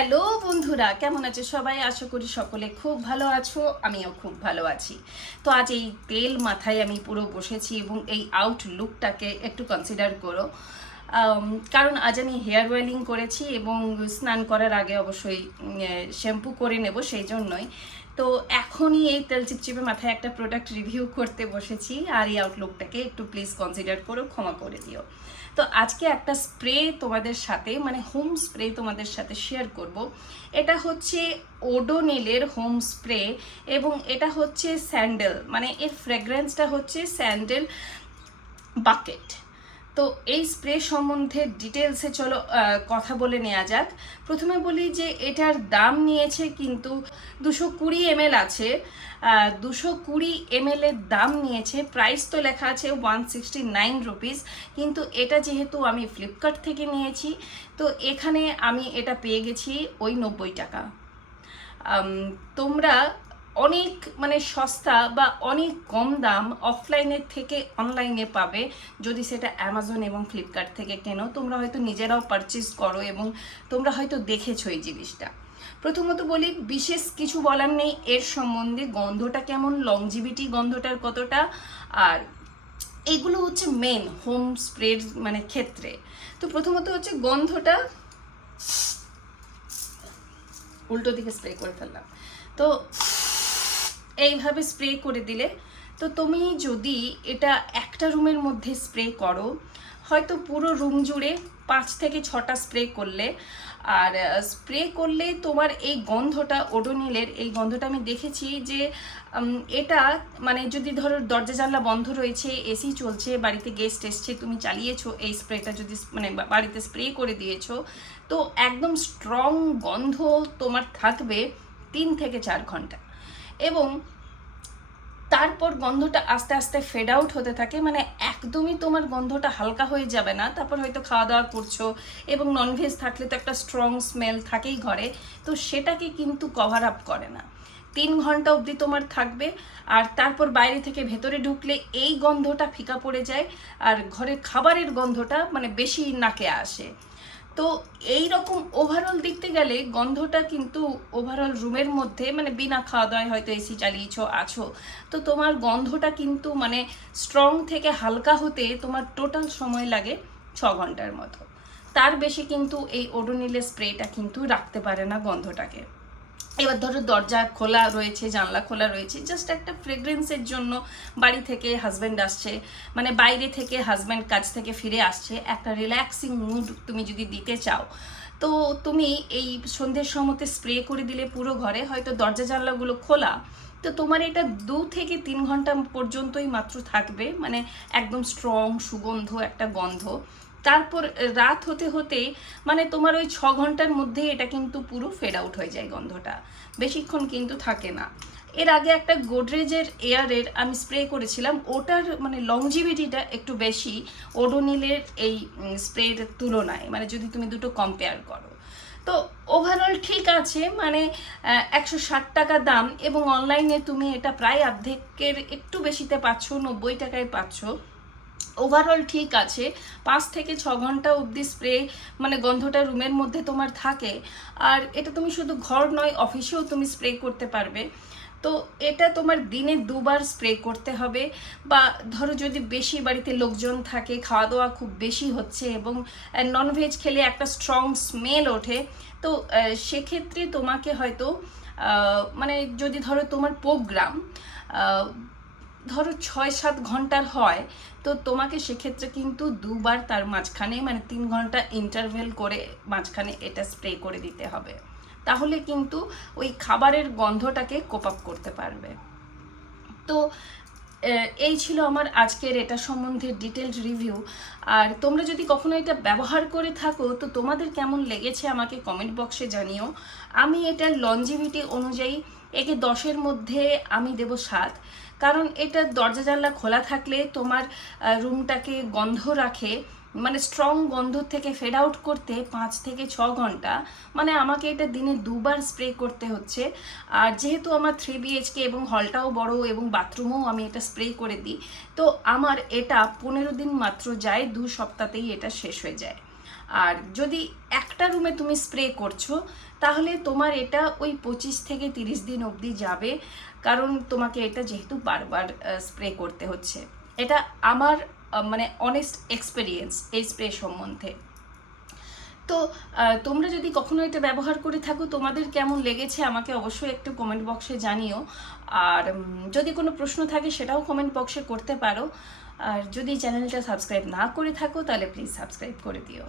Hello বন্ধুরা, কেমন আছো সবাই? আশা করি সকলে খুব ভালো আছো, আমিও খুব ভালো আছি। তো আজ এই তেল মাথায় আমি পুরো বসেছি এবং এই আউটলুকটাকে একটু কনসিডার করো। কারণ আজ আমি হেয়ার অয়েলিং করেছি এবং স্নান করার আগে অবশ্যই শ্যাম্পু করে নেব, সেই জন্যই। তো এখনই এই তেল চিপচিপে মাথায় একটা প্রোডাক্ট রিভিউ করতে বসেছি, আর এই আউটলুকটাকে একটু প্লিজ কনসিডার করো, ক্ষমা করে দিও। তো আজকে একটা স্প্রে তোমাদের সাথে, মানে হোম স্প্রে তোমাদের সাথে শেয়ার করব। এটা হচ্ছে ওডোনিলের হোম স্প্রে এবং এটা হচ্ছে স্যান্ডেল, মানে এর ফ্র্যাগ্রেন্সটা হচ্ছে স্যান্ডেল বাকেট। তো এই স্প্রে সম্বন্ধে ডিটেলসে চলো কথা বলে নেওয়া যাক। প্রথমে বলি যে এটার দাম নিয়েছে কিন্তু 220 ml আছে, 220 ml এর দাম নিয়েছে। প্রাইস তো লেখা আছে 169 রুপিস, কিন্তু এটা যেহেতু আমি ফ্লিপকার্ট থেকে নিয়েছি, তো এখানে আমি এটা পেয়ে গেছি ওই 90 টাকা। তোমরা অনেক মানে সস্তা বা অনেক কম দাম অফলাইনের থেকে অনলাইনে পাবে যদি সেটা অ্যামাজন এবং ফ্লিপকার্ট থেকে কেনো। তোমরা হয়তো নিজেরাও পারচেজ করো এবং তোমরা হয়তো দেখেছো এই জিনিসটা। প্রথমত বলি, বিশেষ কিছু বলার নেই এর সম্বন্ধে। গন্ধটা কেমন, লংজিভিটি গন্ধটার কতটা, আর এগুলো হচ্ছে মেন হোম স্প্রের মানে ক্ষেত্রে। তো প্রথমত হচ্ছে গন্ধটা, উল্টো দিকে স্প্রে করে ফেললাম। তো এইভাবে স্প্রে করে দিলে, তো তুমি যদি এটা একটা রুমের মধ্যে স্প্রে করো, হয়তো পুরো রুম জুড়ে 5 থেকে 6টা স্প্রে করলে, আর স্প্রে করলে তোমার এই গন্ধটা, ওডোনিলের এই গন্ধটা আমি দেখেছি যে এটা মানে যদি ধরো দরজা জানলা বন্ধ রয়েছে, এসি চলছে, বাড়িতে গেস্ট এসছে, তুমি চালিয়েছো এই স্প্রেটা, যদি মানে বাড়িতে স্প্রে করে দিয়েছো, তো একদম স্ট্রং গন্ধ তোমার থাকবে 3 থেকে 4 ঘন্টা। এবং তারপর গন্ধটা আস্তে আস্তে ফেড আউট হতে থাকে, মানে একদমই তোমার গন্ধটা হালকা হয়ে যাবে না। তারপর হয়তো খাওয়া দাওয়া করছো এবং ননভেজ থাকলে তো একটা স্ট্রং স্মেল থাকেই ঘরে, তো সেটাকে কিন্তু কভার আপ করে না। 3 ঘন্টা অবধি তোমার থাকবে, আর তারপর বাইরে থেকে ভেতরে ঢুকলে এই গন্ধটা ফিকা পড়ে যায়, আর ঘরের খাবারের গন্ধটা মানে বেশি নাকে আসে। তো এই রকম ওভারঅল দেখতে গেলে গন্ধটা কিন্তু ওভারঅল রুমের মধ্যে, মানে বিনা খাওয়া দাওয়ায় হয়তো এসি চালিয়েছো আছো, তো তোমার গন্ধটা কিন্তু মানে স্ট্রং থেকে হালকা হতে তোমার টোটাল সময় লাগে 6 ঘন্টার মতো। তার বেশি কিন্তু এই ওডোনিলের স্প্রেটা কিন্তু রাখতে পারে না গন্ধটাকে। এবার ধরো দরজা খোলা রয়েছে, জানলা খোলা রয়েছে, জাস্ট একটা ফ্রেগ্রেন্সের জন্য বাড়ি থেকে হাজব্যান্ড আসছে, মানে বাইরে থেকে হাজব্যান্ড কাজ থেকে ফিরে আসছে, একটা রিল্যাক্সিং মুড তুমি যদি দিতে চাও, তো তুমি এই সন্ধ্যের সময়তে স্প্রে করে দিলে পুরো ঘরে, হয়তো দরজা জানলাগুলো খোলা, তো তোমার এটা 2 থেকে 3 ঘন্টা পর্যন্তই মাত্র থাকবে, মানে একদম স্ট্রং সুগন্ধ একটা গন্ধ। তারপর রাত হতে হতে মানে তোমার ওই 6 ঘন্টার মধ্যে এটা কিন্তু পুরো ফেড আউট হয়ে যায় গন্ধটা, বেশিক্ষণ কিন্তু থাকে না। এর আগে একটা গোদরেজের এয়ারের আমি স্প্রে করেছিলাম, ওটার মানে লংজিভিটিটা একটু বেশি ওডোনিলের এই স্প্রের তুলনায়, মানে যদি তুমি দুটো কম্পেয়ার করো। তো ওভারঅল ঠিক আছে, মানে 160 টাকা দাম, এবং অনলাইনে তুমি এটা প্রায় অর্ধেকের একটু বেশিতে পাচ্ছ, 90 টাকায় পাচ্ছ। ওভারঅল ঠিক আছে। 5 থেকে 6 ঘন্টা অবধি স্প্রে মানে গন্ধটা রুমের মধ্যে তোমার থাকে, আর এটা তুমি শুধু ঘর নয়, অফিসেও তুমি স্প্রে করতে পারবে। তো এটা তোমার দিনে 2বার স্প্রে করতে হবে, বা ধরো যদি বেশি বাড়িতে লোকজন থাকে, খাওয়া দাওয়া খুব বেশি হচ্ছে এবং ননভেজ খেলে একটা স্ট্রং স্মেল ওঠে, তো সেক্ষেত্রে তোমাকে হয়তো মানে যদি ধরো তোমার প্রোগ্রাম ধরো 6-7 ঘন্টার হয়, তো তোমাকে সেক্ষেত্রে কিন্তু 2বার তার মাঝখানে, মানে 3 ঘন্টা ইন্টারভেল করে মাঝখানে এটা স্প্রে করে দিতে হবে, তাহলে কিন্তু ওই খাবারের গন্ধটাকে কোপ আপ করতে পারবে। তো এই ছিল আমার আজকের এটা সম্বন্ধে ডিটেলড রিভিউ। আর তোমরা যদি কখনো এটা ব্যবহার করে থাকো, তো তোমাদের কেমন লেগেছে আমাকে কমেন্ট বক্সে জানিও। আমি এটার লঞ্জিভিটি অনুযায়ী একে 10-এর মধ্যে আমি দেব 7, কারণ এটা দরজা জানলা খোলা থাকলে তোমার রুমটাকে গন্ধ রাখে, মানে স্ট্রং গন্ধ থেকে ফেড আউট করতে 5 থেকে 6 ঘন্টা, মানে আমাকে এটা দিনে 2বার স্প্রে করতে হচ্ছে। আর যেহেতু আমার 3 BHK এবং হলটাও বড় এবং বাথরুমেও আমি এটা স্প্রে করে দিই, তো আমার এটা 15 দিন মাত্র যায়, 2 সপ্তাহতেই এটা শেষ হয়ে যায়। আর যদি একটা রুমে তুমি স্প্রে করছো তাহলে তোমার এটা ওই 25 থেকে 30 দিন অবধি যাবে, কারণ তোমাকে এটা যেহেতু বারবার স্প্রে করতে হচ্ছে। এটা আমার মানে অনেস্ট এক্সপেরিয়েন্স এই স্প্রে সম্বন্ধে। তো তোমরা যদি কখনো এটা ব্যবহার করে থাকো, তোমাদের কেমন লেগেছে আমাকে অবশ্যই একটু কমেন্ট বক্সে জানিও। আর যদি কোনো প্রশ্ন থাকে সেটাও কমেন্ট বক্সে করতে পারো। আর যদি চ্যানেলটা সাবস্ক্রাইব না করে থাকো তাহলে প্লিজ সাবস্ক্রাইব করে দিও।